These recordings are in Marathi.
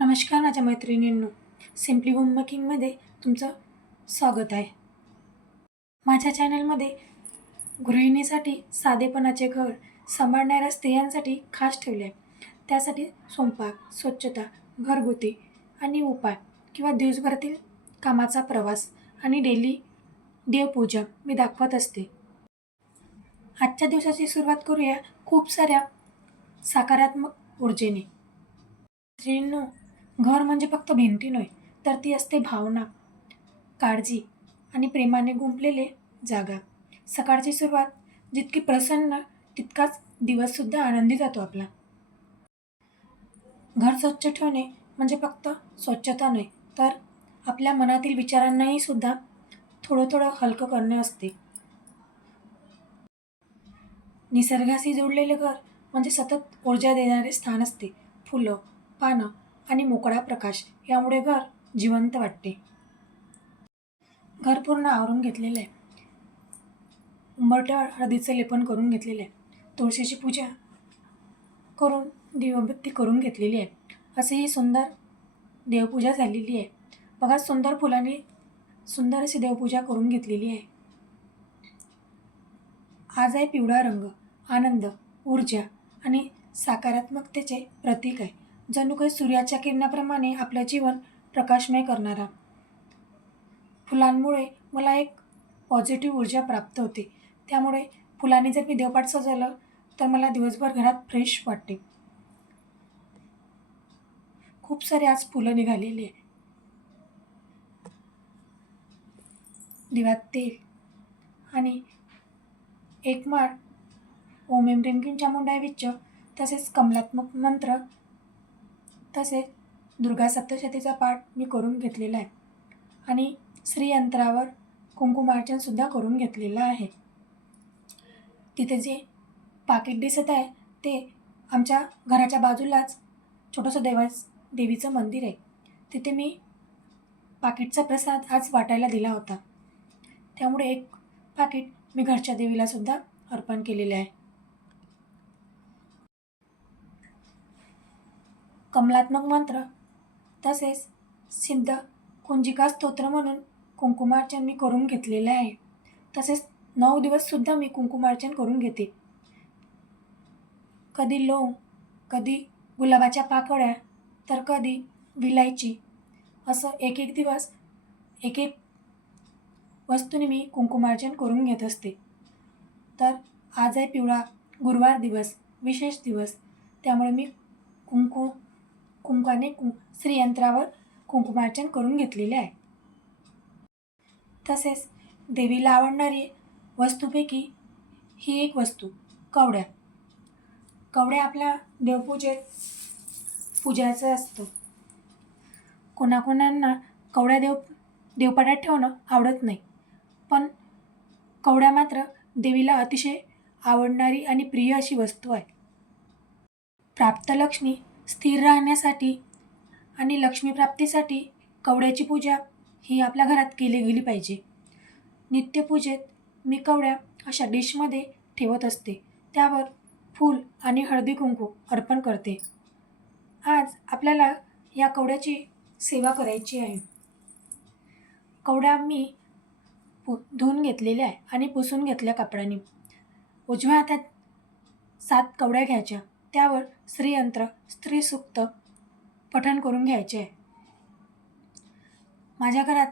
नमस्कार माझ्या मैत्रिणींनो सिम्पली होम मेकिंगमध्ये तुमचं स्वागत आहे. माझ्या चॅनलमध्ये गृहिणीसाठी साधेपणाचे घर सांभाळणाऱ्या स्त्रियांसाठी खास ठेवले आहे. त्यासाठी स्वयंपाक स्वच्छता घरगुती आणि उपाय किंवा दिवसभरातील कामाचा प्रवास आणि डेली देवपूजा मी दाखवत असते. आजच्या दिवसाची सुरुवात करूया खूप साऱ्या सकारात्मक ऊर्जेने. स्त्रींनो घर म्हणजे फक्त भिंती नव्हे तर ती असते भावना काळजी आणि प्रेमाने गुंपलेले जागा. सकाळची सुरुवात जितकी प्रसन्न तितकाच दिवससुद्धा आनंदी जातो आपला. घर स्वच्छ ठेवणे म्हणजे फक्त स्वच्छता नाही तर आपल्या मनातील विचारांनाही सुद्धा थोडं थोडं हलकं करणे असते. निसर्गाशी जोडलेले घर म्हणजे सतत ऊर्जा देणारे स्थान असते. फुलं पानं आणि मोकळा प्रकाश यामुळे घर जिवंत वाटते. घर पूर्ण आवरून घेतलेलं. आहे उंबरट हळदीचं लेपन करून घेतलेलं. आहे तुळशीची पूजा करून दिवबत्ती करून घेतलेली आहे. असे ही सुंदर देवपूजा झालेली आहे. बघा सुंदर फुलाने सुंदर अशी देवपूजा करून घेतलेली आहे. आज आहे पिवळा रंग आनंद ऊर्जा आणि सकारात्मकतेचे प्रतीक आहे. जणू काही सूर्याच्या किरणाप्रमाणे आपलं जीवन प्रकाशमय करणारा. फुलांमुळे मला एक पॉझिटिव्ह ऊर्जा प्राप्त होते. त्यामुळे फुलांनी जर मी देवपाठ सजवलं तर मला दिवसभर घरात फ्रेश वाटते. खूप सारे आज फुलं निघालेली आहे दिव्यात तेल आणि एक माळ ओम एम रेमकिन चामुंडाय विच्च तसेच कमलात्मक मंत्र तसेच दुर्गा सप्तशतीचा पाठ मी करून घेतलेला आहे. आणि श्रीयंत्रावर कुंकुमार्चनसुद्धा करून घेतलेलं आहे. तिथे जे पाकिट दिसत आहे ते आमच्या घराच्या बाजूलाच छोटंसं देवा देवीचं मंदिर आहे. तिथे मी पाकिटचा प्रसाद आज वाटायला दिला होता. त्यामुळे एक पाकिट मी घरच्या देवीलासुद्धा अर्पण केलेले आहे. कमलात्मक मंत्र तसेच सिद्ध कुंजिका स्तोत्र म्हणून कुंकुमार्चन मी करून घेतलेलं आहे. तसेच नऊ दिवससुद्धा मी कुंकुमार्चन करून घेते. कधी लोंग कधी गुलाबाच्या पाकळ्या तर कधी विलायची. असं एक एक दिवस एक एक वस्तूने मी कुंकुमार्चन करून घेत असते. तर आज आहे पिवळा गुरुवार दिवस विशेष दिवस त्यामुळे मी कुंकू कुंकाने कुं श्रीयंत्रावर कुंकुमार्चन करून घेतलेले आहे. तसेच देवीला आवडणारी वस्तूपैकी ही एक वस्तू कवड्या. कवड्या आपल्या देवपूजेत पूजायचं असतं. कोणाकोणांना कवड्या देव देवपाटात ठेवणं आवडत नाही. पण कवड्या मात्र देवीला अतिशय आवडणारी आणि प्रिय अशी वस्तू आहे. प्राप्तलक्ष्मी स्थिर राहण्यासाठी आणि लक्ष्मीप्राप्तीसाठी कवड्याची पूजा ही आपल्या घरात केली गेली पाहिजे. नित्यपूजेत मी कवड्या अशा डिशमध्ये ठेवत असते. त्यावर फूल आणि हळदी कुंकू अर्पण करते. आज आपल्याला या कवड्याची सेवा करायची आहे. कवड्या मी पु धुवून घेतलेल्या आहे आणि पुसून घेतल्या कपड्याने. उजव्या हातात सात कवड्या घ्यायच्या. त्यावर स्त्रीयंत्र स्त्रीसुक्त पठण करून घ्यायचे. आहे माझ्या घरात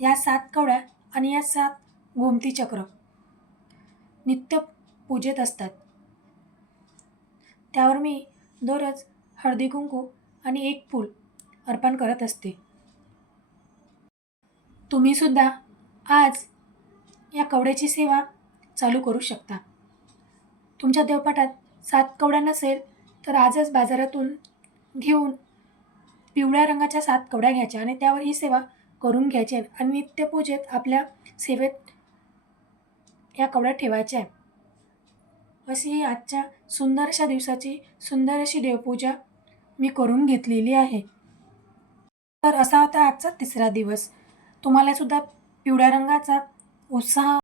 या सात कवड्या आणि या सात गोमती चक्र नित्य पूजेत असतात. त्यावर मी दररोज हळदी कुंकू आणि एक फूल अर्पण करत असते. तुम्हीसुद्धा आज या कवड्याची सेवा चालू करू शकता. तुमच्या देवपाठात सात कवड्या नसेल तर आजच बाजारातून घेऊन पिवळ्या रंगाच्या सात कवड्या घ्यायच्या आणि त्यावर ही सेवा करून घ्यायची आहे आणि नित्यपूजेत आपल्या सेवेत या कवड्या ठेवायच्या आहे. अशी ही आजच्या सुंदर अशा दिवसाची सुंदर अशी देवपूजा मी करून घेतलेली आहे. तर असा होता आजचा तिसरा दिवस. तुम्हालासुद्धा पिवळ्या रंगाचा उत्साह